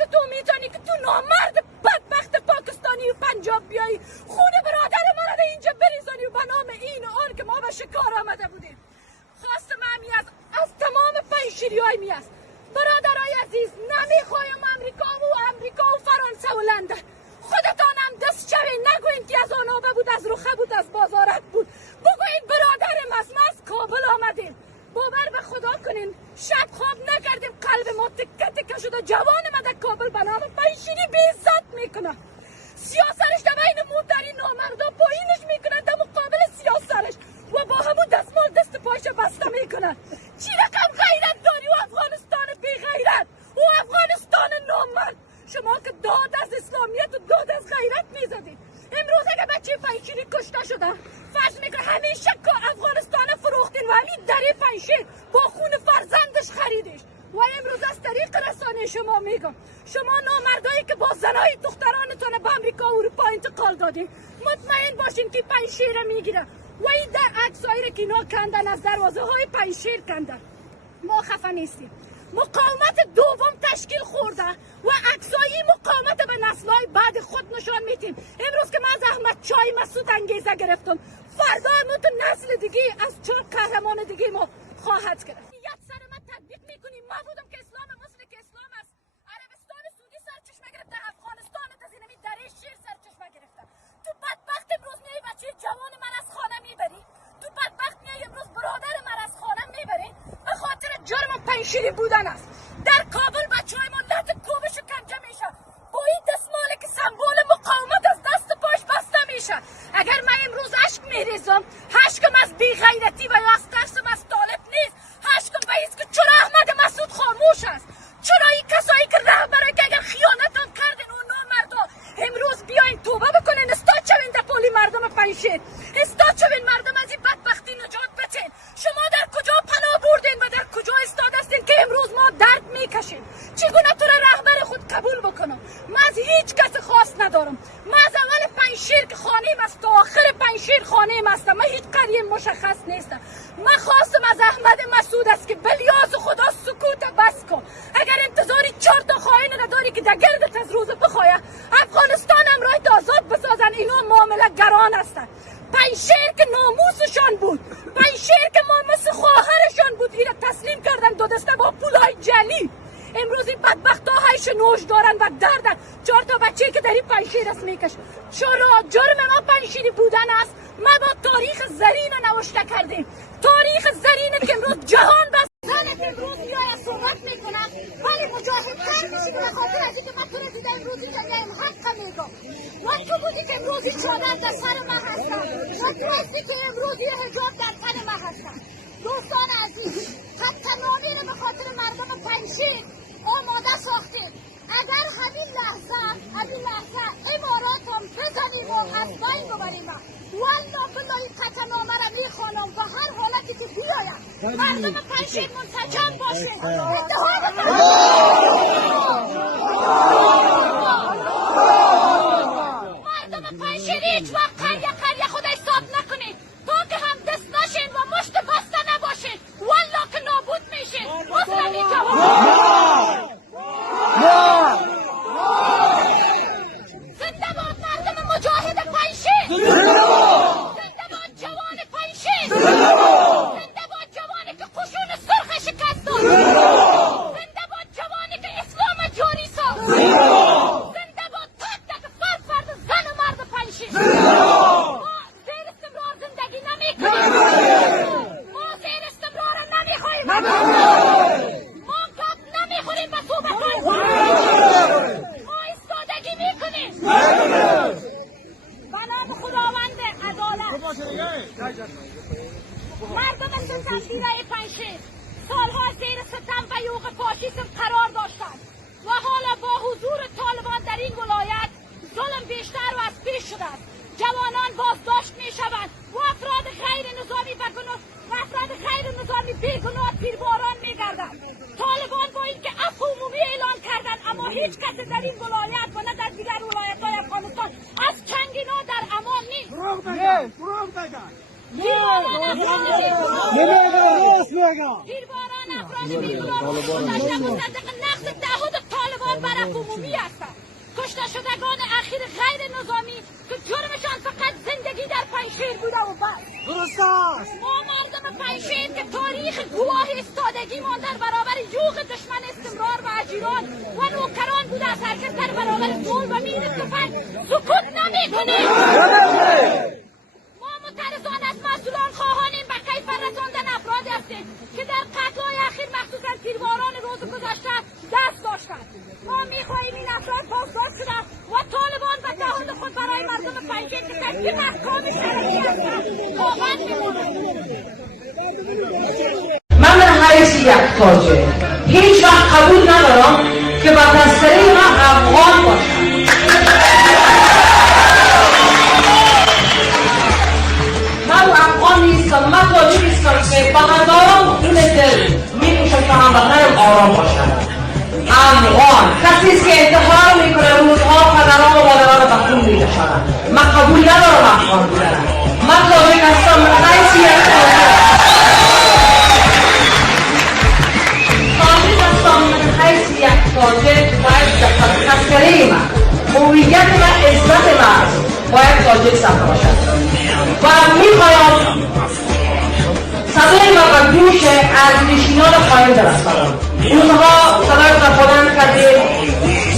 چطور میتونی که تو نامرد بدبخت پاکستانی و پنجاب بیایی خون برادر ما رو اینجا بریزانی و به نام این و آن که ما به شکار آمده بودیم. خواستم همی از تمام پنشیری های میست برادرای عزیز، نمیخوایم امریکا و فرانسه و لندن. خودتان هم دست شوین، نگوین که از آنابه بود، از روخه بود، از بازارت بود. بگوین برادرم است، ما از کابل آمدیم. باور به خدا کنین شب خواب نکردیم، قلب ما تکه تکه شده. جوان ما در کابل به نام پنشیری بی‌عزت میکنه. سیاسرش در بین مدری نامردا پایینش میکنن در مقابل سیاسرش و با همون دستمال دست پایش بسته میکنن. چی رقم غیرت داری و افغانستان بی غیرت و افغانستان نامرد؟ شما که داد از اسلامیت و داد از غیرت میزدید. امروز اگه بچه پنشیری کشته شده فرض میکنه همیشه که افغانستان فروختین و همین دری پنشیر با خون فرزندش خریدش. و امروز از طریق رسانه شما میگم شما نامردایی که با زنای دخترانتان به امریکا و اروپا انتقال دادین مطمئن باشین که پنشیر میگیره. و این در عکسایی که اینا کندن از دروازه های پنشیر کندن. ما خفه نیستیم. مقاومت دوم تشکیل خورده و عکسایی مقاومت به نسل‌های بعد خود نشان میتیم. امروز که من از احمد چای مسعود انگیزه گرفتم، فردا ما تو نسل دیگه از چهار قهرمان دیگه ما خواهد گرفت. یک سر ما تطبیق میکنیم. ما بودم که اسلام مثل که اسلام است. عربستان سعودی سرچشمه گرفته، افغانستان از اینمی دره شیر سرچشمه گرفته. تو بدبخت امروز میای بچه جوان من از خانه میبری. تو بدبخت میای امروز برادر من از خانه میبری. به خاطر جرم پنشیری بودن است. در کابل بچهای ما لط کوبش کنجه میشه. با این دستمالی که سمبل مقاومت از دست پاش بسته میشه. اگر من امروز اشک میریزم، اشکم از بی‌غیرتی و یا از ترسم از طالب نیست. اشکم به ایست که چرا احمد مسعود خاموش است. چرا این کسایی که رهبرای که اگر خیانت هم کردن اون نامردا امروز بیاین توبه بکنین، استاد شوین در پولی مردم پنشیر، استاد شوین مردم از این بدبختی نجات بتین. شما در کجا پناه بردین و در کجا استاد هستین که امروز ما درد میکشیم؟ چگونه تو را رهبر خود قبول بکنم؟ من از هیچ کس خاص ندارم. من از اول پنشیر که خانیم است تا آخر پنشیر خانیم هستم. من هیچ قریه مشخص نیستم. من خواستم از احمد مسعود است که بلیاز خدا سکوت بس کن. اگر انتظاری 4 تا خائن نداری که در گردت از روز بخواه افغانستان هم رایت آزاد بسازن، اینا معامله گران هستن. پنشیر که ناموسشان بود، پنشیر که مثل خواهرشان بود، اینا تسلیم کردن دو دسته با پولای جلی. امروز این بدبخت ها هیچ نوش دارن و دردن. 4 تا بچه که در این پنشیر است میکش. چرا؟ جرم ما پنشیری بودن است. ما با تاریخ زرین نوشته کردیم. تاریخ زرین که امروز جهان بس زنت امروز بیاید صحبت میکنم ولی مجاهدتر میشی به خاطر از اینکه من تو رو دیده امروز اینجا میایم حق میگم. و تو بودی که امروز این چادر در سر من هستم و تو هستی که امروز یه حجاب در تن من هستم. دوستان عزیز، حق نامی رو به خاطر مردم پنشیر آماده ساختیم. اگر همین لحظه امارات هم بزنیم و از بین ببریم والله بالله قطعنامه را میخوانم و هر حالتی که بیاید مردم پنشیر منسجم باشه. اتحاد مردم پنشیر هیچ وقت قریه خود حساب نکنید. تا که هم دست نشین و مشت بسته نباشین والله که نابود میشین. اصلا زنده باد مردم مجاهد پنشیر، زنده باد جوان پنشیر، زنده باد جوانی که قشون سرخ شکست داد، زنده باد جوانی که اسلام جاری ساخت، زنده باد تک تک فرد زن و مرد پنشیر. ما زیر استمرار زندگی نمیکنیم، ما زیر استمرار نمیخوایم، ما گپ نمیخوریم به صحبت ما ایستادگی میکنیم. به نام خداوند عدالت مردم سلطنتیره پنشیر سالها زیر ستم و یوغ فاشیسم قرار داشتند و حالا با حضور طالبان در این ولایت ظلم بیشتر و از پیش شده است. جوانان بازداشت می شوند و افراد غیر نظامی بیگناه تیرباران می گردند. طالبان با اینکه عفو عمومی اعلان کردند اما هیچ کس در این ولایت و نه در دیگر ولایت‌های افغانستان از چنگ اینا در امان نیست. تیرباران افراد بیگناه مصدق نقض تعهد طالبان بر عفو عمومی کشته شدگان اخیر غیر نظامی که جرمشان فقط زندگی در پنجشیر بوده و بس. درست است. ما مردم پنجشیر که تاریخ گواه ایستادگی مان در برابر یوغ دشمن استمرار و اجیران و نوکران بوده از حرکت در برابر ظلم و میر تفنگ سکوت نمی‌کنیم. ما معترضان از مسئولان خواهانیم به کیف رساندن افرادی هستیم که در قتل‌های اخیر مخصوصا تیرباران روز گذشته دست داشتند. ما می‌خواهیم این افراد بازداشت شده و طالبان و تعهد خود برای مردم پنجشیر که تسلیم احکام شرعی هستند پابند می‌مانند. من به حیث یک تاجر هیچ وقت قبول ندارم که با تذکره من افغان باشم. من افغان نیستم، من تاجر نیستم که با هزاران خون دل می‌کوشم که هموطنم آرام باشم. افغان کسی است که انتحار میکنه، روزها پدران و مادران به خون می‌کشانند. من قبول ندارم افغان بودن. من تاجر هستم به حیث یک تاجر. حیث یک تاجر باید تذکره من، هویت و عزت من باید تاجر ثبت باشد و میخوایم صدای من به گوش ارزشمندان خواهیم برسانم. روزها صدای خودم کردیم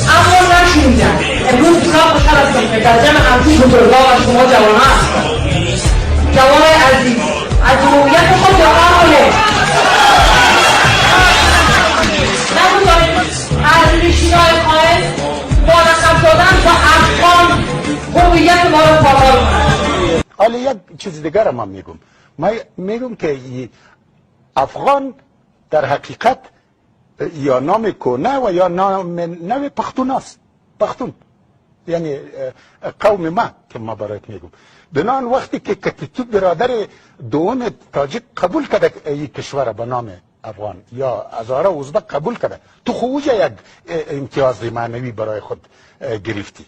اما نشنیدم. امروز بسیار خوشحال هستم که در جمع همچین بزرگان و شما جوانان هستم. جوان عزیز از هویت خود دفاع کنید. ارزش‌های قائم با رقم دادن و افغان هویت ما رو پامال کنند. حالا یک چیز دیگر هم میگم. من میگم که افغان در حقیقت یا نام کونه و یا نام نو پختون است. پختون یعنی قوم ما که ما برایت میگم. بنان وقتی که تو برادر دوم تاجیک قبول کرده این کشور به نام افغان یا هزاره ازبک قبول کرده، تو خوجه یک امتیاز معنوی برای خود گرفتی.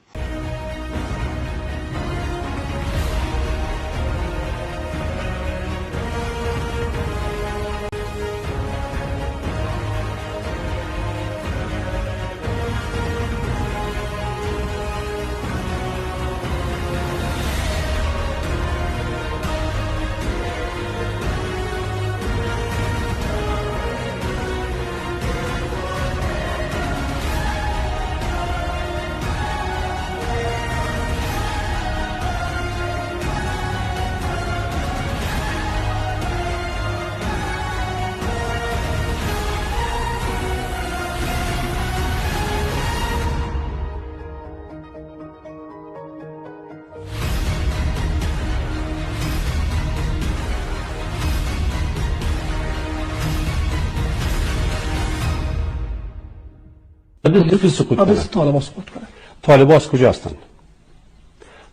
بدون سکوت کنه. طالبان سکوت کنه. طالبان از کجا هستند؟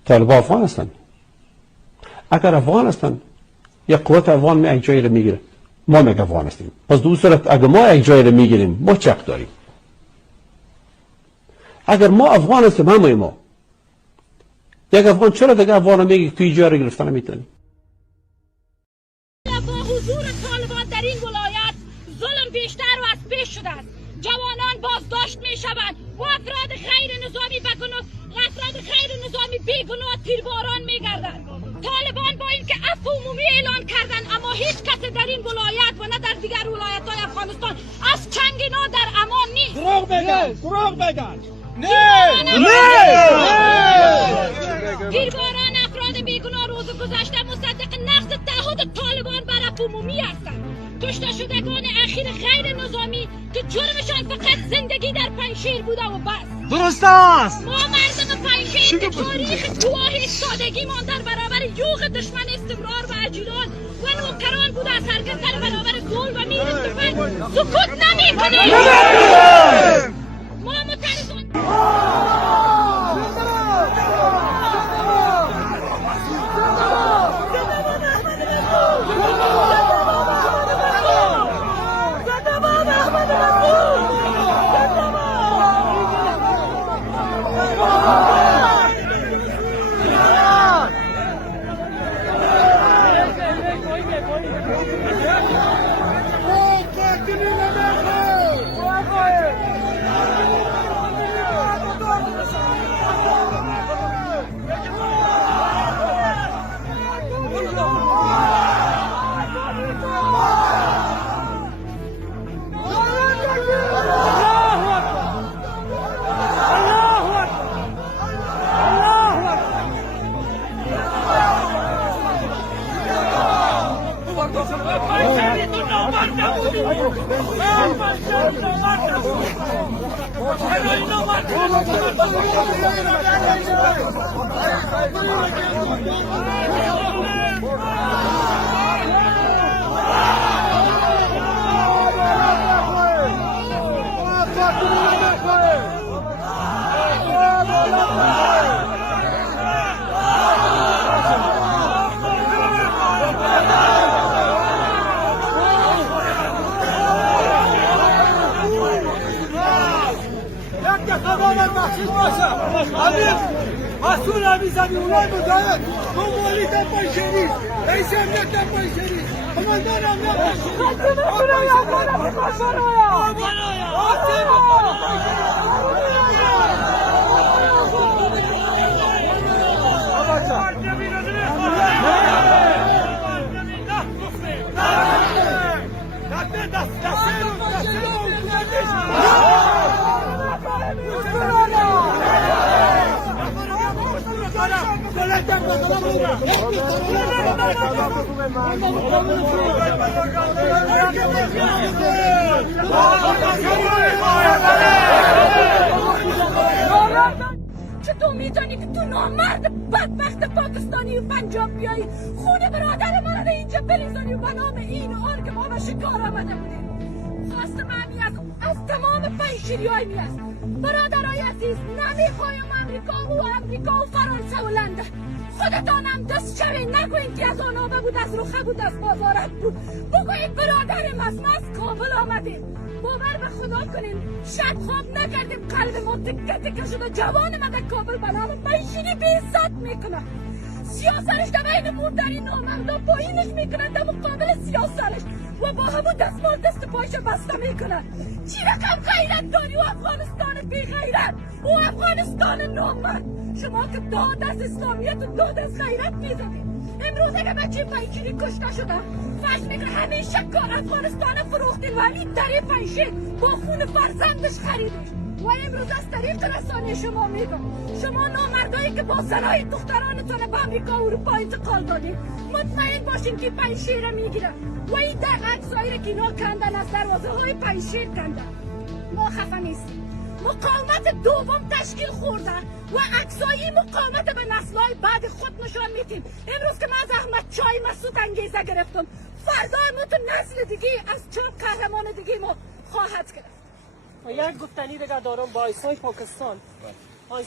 طالبان افغان هستند. اگر افغان هستند یک قوت افغان می یک جایی رو میگیره. ما میگه افغان هستیم. پس دو صورت اگر ما یک جایی رو میگیریم ما چه حق داریم؟ اگر ما افغان هستیم همه ما یک افغان چرا دیگه افغان رو میگه که جایی رو گرفتن نمیتونی؟ با حضور طالبان در این ولایت ظلم بیشتر و از پیش شده است. جوانان بازداشت می شوند و افراد غیر نظامی بیگناه تیرباران می گردند. طالبان با اینکه عفو عمومی اعلان کردند اما هیچ کس در این ولایت و نه در دیگر ولایت های افغانستان از چنگ اینا در امان نیست. دروغ بگن. تیرباران افراد بیگناه روز گذشته مصدق نقض تعهد طالبان بر عفو عمومی هستند. کشته شدگان اخیر غیر نظامی که جرمشان فقط زندگی در پنجشیر بوده و بس. درست است. ما مردم پنجشیر که تاریخ گواه ایستادگی مان در برابر یوغ دشمن استمرار و اجیران و نوکران بوده از حرکت در برابر ظلم و میر تفنگ سکوت نمی‌کنیم. ما معترضان مسئول همیزنی اونای مدارد دنبالی دنبای شدید رئیس امنیت دنبای شدید کماندان امنیت چطور میتونی که تو نامرد بدبخت پاکستانی و پنجاب بیایی خون برادر من رو اینجا بریزانی و به نام این آن که ما به شکار آمده بودیم. خواستم همی از تمام پنجشیری های میست برادرای عزیز نمیخوایم امریکا و فرانسه و لندن خودتان هم دست شوید نگویید که از آنابه بود از روخه بود از بازارت بود بگویید برادرم از ما از کابل آمدیم باور به خدا کنین شب خواب نکردیم قلب ما تکه تکه شده جوان ما در کابل به نام پنجشیری بی‌عزت میکنه سیاسرش در بین مردنی نامردا پایینش میکنن در مقابل سیاسرش و با همون دستمال دست پایش بسته میکنن چی رقم غیرت داری و افغانستان بی غیرت و افغانستان نامرد شما که داد از اسلامیت و داد از غیرت میزدید امروز اگه بچه پنجشیری کشته شده فرض میکنه همیشه کار افغانستان فروختین ولی در پنجشیر با خون فرزندش خریدش و امروز از طریق رسانه شما میگم شما نامردایی که با زنای دخترانتون به امریکا و اروپا انتقال دادین مطمئن باشین که پنجشیر میگیره و این در عکسایی که اینا کندن از دروازه های پنجشیر کندن ما خفه نیستیم مقاومت دوم تشکیل خورده و عکسایی مقاومت به نسل‌های بعد خود نشان میدیم امروز که من از احمد چای مسعود انگیزه گرفتم فردا ما تو نسل دیگه از چند قهرمان دیگه ما خواهد گرفت و یک گفتنی دیگه دارم با ایسای پاکستان